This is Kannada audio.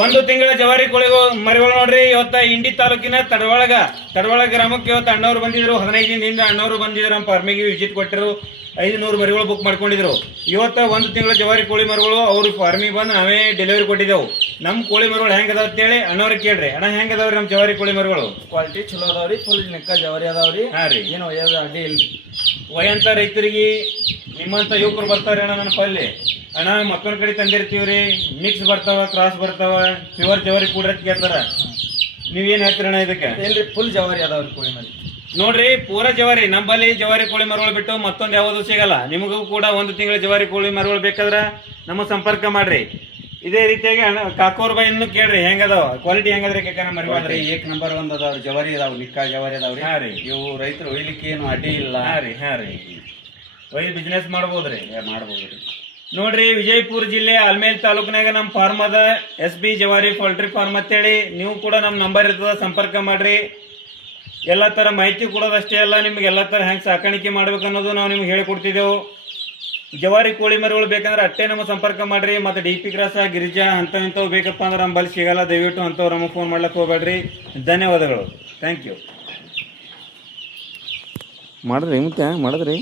ಒಂದು ತಿಂಗಳ ಜವಾರಿ ಕೋಳಿಗಳು ಮರಿಗಳು ನೋಡ್ರಿ. ಇವತ್ತ ಇಂಡಿ ತಾಲೂಕಿನ ತಡವಳ ಗ್ರಾಮಕ್ಕೆ ಇವತ್ತು ಅಣ್ಣವ್ರು ಬಂದಿದ್ರು. 15 ದಿನದಿಂದ ಅಣ್ಣವ್ರು ಬಂದಿದ್ರು. ನಮ್ಮ ಫಾರ್ಮಿಗೆ ವಿಸಿಟ್ ಕೊಟ್ಟರು. 500 ಮರಿಗಳು ಬುಕ್ ಮಾಡ್ಕೊಂಡಿದ್ರು. ಇವತ್ತ ಒಂದು ತಿಂಗಳ ಜವಾರಿ ಕೋಳಿ ಮರಿಗಳು ಅವ್ರ ಫಾರ್ಮಿಗೆ ಬಂದು ನಾವೇ ಡೆಲಿವರಿ ಕೊಟ್ಟಿದ್ದೆವು. ನಮ್ಮ ಕೋಳಿ ಮರಿಗಳು ಹೆಂಗ್ ಅದಾವ ಅಂತೇಳಿ ಅಣ್ಣವ್ರಿಗೆ ಕೇಳ್ರಿ. ಅಣ್ಣ ಹೆಂಗ್ ಅದಾವ್ರಿ ನಮ್ಮ ಜವಾರಿ ಕೋಳಿ ಮರಿಗಳು? ಕ್ವಾಲಿಟಿ ಚಲೋ ಅದಾವ್ರಿ, ಫುಲ್ ನೆಕ್ಕ ಜವಾರಿ ಅದಾವ್ರಿ. ಹಾ ರೀ, ಏನು ಅಡ್ಡಿ ಇಲ್ರಿ. ವಯಂತ ರೈತರಿಗೆ ನಿಮ್ಮಂತ ಯುವಕರು ಬರ್ತಾರೆ ಅಣ್ಣ ನನ್ನ ಪಲ್ಲಿ. ಅಣ್ಣ ಮಕ್ಕಳ ಕಡೆ ತಂದಿರ್ತೀವ್ರಿ, ಮಿಕ್ಸ್ ಬರ್ತಾವ, ಕ್ರಾಸ್ ಬರ್ತಾವ, ಪ್ಯೂರ್ ಜವಾರಿ ಕೂಡ ಕೇಳ್ತಾರ. ನೀವೇನ್ ಹೇಳ್ತೀರ ಅಣ್ಣ ಇದಕ್ಕೆ? ಏನ್ರಿ ಫುಲ್ ಜವಾರಿ ಅದಾವ್ರಿ ಕೋಳಿ ಮರಿ. ನೋಡ್ರಿ, ಪೂರ ಜವಾರಿ. ನಮ್ಮಲ್ಲಿ ಜವಾರಿ ಕೋಳಿ ಮರಿಗಳು ಬಿಟ್ಟು ಮತ್ತೊಂದು ಯಾವುದು ಸಿಗಲ್ಲ. ನಿಮಗೂ ಕೂಡ ಒಂದು ತಿಂಗಳ ಜವಾರಿ ಕೋಳಿ ಮರಿಗಳು ಬೇಕಾದ್ರೆ ನಮ್ಮ ಸಂಪರ್ಕ ಮಾಡ್ರಿ. ಇದೇ ರೀತಿಯಾಗಿ ಅಣ್ಣ ಕಾಕೋರ್ ಬಾಯಿನ್ನು ಕೇಳ್ರಿ ಹೆಂಗದಾವ, ಕ್ವಾಲಿಟಿ ಹೆಂಗದ್ರಿ ಕಾಕ ಮರಿ? ಏಕ್ ನಂಬರ್ 1 ಅದಾವ್ರಿ, ಜವಾರಿ ಅದಾವ್, ನಿಕ್ಕಾ ಜವಾರಿ ಅದಾವ್ರಿ. ಹಾ ರೀ, ಇವು ರೈತರು ಒಯ್ಲಿಕ್ಕೆ ಏನು ಅಡ್ಡಿ ಇಲ್ಲ. ಹಾ ರೀ ಒಯ್ ಬಿಸ್ನೆಸ್ ಮಾಡ್ಬೋದ್ರಿ. ಮಾಡ್ಬೋದ್ರಿ. ನೋಡ್ರಿ, ವಿಜಯಪುರ ಜಿಲ್ಲೆ ಆಲ್ಮೇಲ್ ತಾಲೂಕಿನಾಗ ನಮ್ಮ ಫಾರ್ಮ್ ಅದ, SB ಜವಾರಿ ಪೋಲ್ಟ್ರಿ ಫಾರ್ಮ್ ಅಂತೇಳಿ. ನೀವು ಕೂಡ ನಮ್ಮ ನಂಬರ್ ಇರ್ತದ, ಸಂಪರ್ಕ ಮಾಡ್ರಿ. ಎಲ್ಲ ಥರ ಮಾಹಿತಿ ಕೊಡೋದಷ್ಟೇ ಅಲ್ಲ, ನಿಮ್ಗೆ ಎಲ್ಲ ಥರ ಹೆಂಗೆ ಸಾಕಾಣಿಕೆ ಮಾಡ್ಬೇಕು ಅನ್ನೋದು ನಾವು ನಿಮ್ಗೆ ಹೇಳಿಕೊಡ್ತಿದ್ದೆವು. ಜವಾರಿ ಕೋಳಿ ಮರಿಗಳು ಬೇಕಂದ್ರೆ ಅಟ್ಟೆ ನಮಗೆ ಸಂಪರ್ಕ ಮಾಡ್ರಿ. ಮತ್ತು DP ಕ್ರಾಸ, ಗಿರಿಜಾ ಇಂಥವು ಬೇಕಪ್ಪ ಅಂದ್ರೆ ನಮ್ಮಲ್ಲಿ ಸಿಗಲ್ಲ. ದಯವಿಟ್ಟು ಅಂಥವ್ರು ನಮಗೆ ಫೋನ್ ಮಾಡ್ಲಿಕ್ಕೆ ಹೋಗ್ಬೇಡ್ರಿ. ಧನ್ಯವಾದಗಳು. Thank you. ಮಾಡಿದ್ರಿ ಮತ್ತೆ ಮಾಡಿದ್ರಿ.